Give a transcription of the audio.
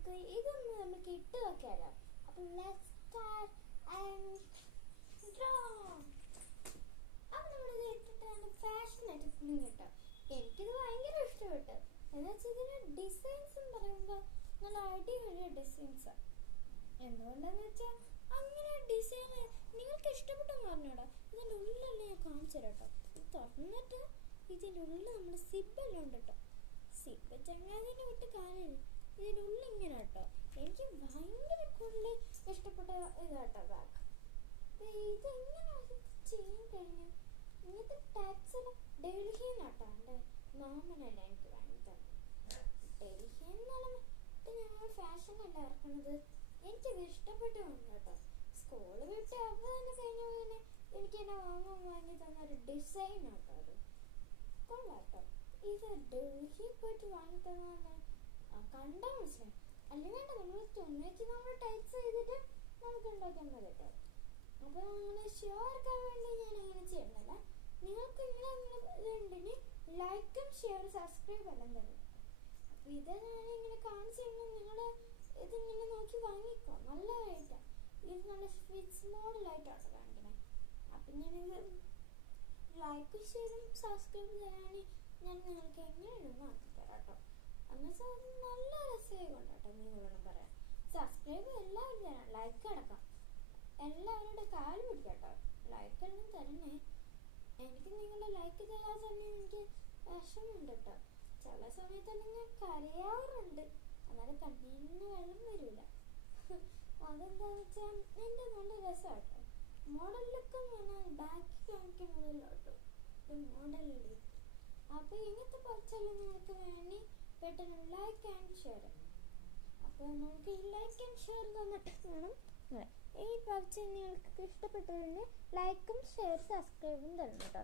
നമുക്ക് ഇതൊന്ന് നമുക്ക് ഇട്ട് വെക്കാലോ. അപ്പം ലെറ്റ്സ് സ്റ്റാർട്ട് ആൻഡ് ഡ്രോ. അപ്പം നമ്മളിത് ഇട്ടിട്ട് ഫാഷനായിട്ട് ഫിലിം കിട്ടും. എനിക്കിത് ഭയങ്കര ഇഷ്ടപ്പെട്ടു. എന്ന് വെച്ചാൽ ഇതിൻ്റെ ഡിസൈൻസ് എന്ന് പറയുമ്പോൾ നല്ല അടിപൊളി ഡിസൈൻസാണ്. എന്തുകൊണ്ടാന്ന് വെച്ചാൽ അങ്ങനെ ഡിസൈൻ നിങ്ങൾക്ക് ഇഷ്ടപ്പെട്ടെന്ന് പറഞ്ഞോടാ. ഇതിൻ്റെ ഉള്ളിലെല്ലാം ഞാൻ കാണിച്ചു തരാം കേട്ടോ. ഇത് തുറന്നിട്ട് ഇതിൻ്റെ ഉള്ളിൽ നമ്മുടെ സിബെല്ലാം ഉണ്ട് കേട്ടോ. സിബ് ചങ്ങാതിനെ വിട്ട് കാര്യമില്ല. ഇതിൻ്റെ ഉള്ളിൽ ഇങ്ങനെ കേട്ടോ. എനിക്ക് ഭയങ്കര കൂടുതൽ ഇഷ്ടപ്പെട്ട ഇതാട്ടോ ബാഗ്. ഇതെങ്ങനെ ചെയ്യാൻ കഴിഞ്ഞു? ഇങ്ങനത്തെ ടാക്സ് ഡൽഹിന്നാട്ടോ എൻ്റെ മാമനല്ല എനിക്ക് വാങ്ങി തന്നെ. ഡൽഹിന്നാണ് ഞങ്ങൾ ഫാഷനല്ല ഇറക്കുന്നത്. എനിക്കത് ഇഷ്ടപ്പെട്ട് വന്നു കേട്ടോ. സ്കൂള് വിട്ട് അപ്പോൾ തന്നെ കഴിഞ്ഞ പോലെ എനിക്ക് എൻ്റെ മാമ വാങ്ങി തന്ന ഒരു ഡിസൈൻ ആട്ടോ. അത് കൊള്ളാട്ടോ. ഇത് ഡൽഹി പോയിട്ട് വാങ്ങി തന്നാണ് കണ്ടാൽ മനസ്സിലായി. അല്ലെങ്കിൽ നമ്മൾ തുണിക്ക് നമ്മൾ ടൈറ്റ്സ് ചെയ്തിട്ട് നമുക്ക് ഉണ്ടാക്കാൻ മതി കേട്ടോ. അപ്പോൾ അങ്ങനെ ഷെയർക്കാൻ വേണ്ടി ഞാൻ അങ്ങനെ ചെയ്യുന്നില്ല. നിങ്ങൾക്ക് ഇങ്ങനെ ഇതുണ്ടെങ്കിൽ ലൈക്കും ഷെയർ സബ്സ്ക്രൈബ് എല്ലാം തരും. അപ്പോൾ ഇത് ഞാനിങ്ങനെ കാണിച്ചു കഴിഞ്ഞാൽ നിങ്ങൾ ഇതിങ്ങനെ നോക്കി വാങ്ങിക്കോ. നല്ലതായിട്ടാണ്. ഇത് നല്ല സ്വിച്ച് മോഡലായിട്ടാണ് കാണിക്കണേ. അപ്പം ഞാനിത് ലൈക്കും ഷെയറും സബ്സ്ക്രൈബ് ചെയ്യാൻ ഞാൻ നിങ്ങൾക്ക് എങ്ങനെയാണെന്ന് ആക്കിത്തരാം കേട്ടോ. എന്നുവെച്ചാൽ നല്ല രസമായി കൊണ്ടാട്ടോ നിങ്ങളോടും പറയാം. സബ്സ്ക്രൈബ് എല്ലാവരും തരാം, ലൈക്ക് അടക്കാം. എല്ലാവരുടെ കാല് പിടിക്കട്ടോ. ലൈക്കെല്ലാം തരണേ. എനിക്ക് നിങ്ങളുടെ ലൈക്ക് തരാൻ തന്നെ എനിക്ക് വിഷമമുണ്ട് കേട്ടോ. ചില സമയത്തെല്ലാം ഞാൻ കരയാറുണ്ട്. എന്നാലും കണ്ണീന്ന് വെള്ളം വരില്ല. അതെന്താന്ന് വെച്ചാൽ എൻ്റെ നല്ല രസമാണ് കേട്ടോ. മോഡൽ ലുക്കും ഞാൻ ബാക്കി കാണിക്കണമല്ലോ കേട്ടോ. Model look. അപ്പോൾ ഇങ്ങനത്തെ കുറച്ചെല്ലാം നിങ്ങൾക്ക് വേണ്ടി പെട്ടെന്ന് ലൈക്ക് ആൻഡ് ഷെയർ. അപ്പോൾ നമുക്ക് ഈ ലൈക്ക് ആൻഡ് ഷെയർ തന്നിട്ട് വേണം. ഈ പറിച്ച് നിങ്ങൾക്ക് ഇഷ്ടപ്പെട്ടതിന് ലൈക്കും ഷെയർ സബ്സ്ക്രൈബും തരണം കേട്ടോ.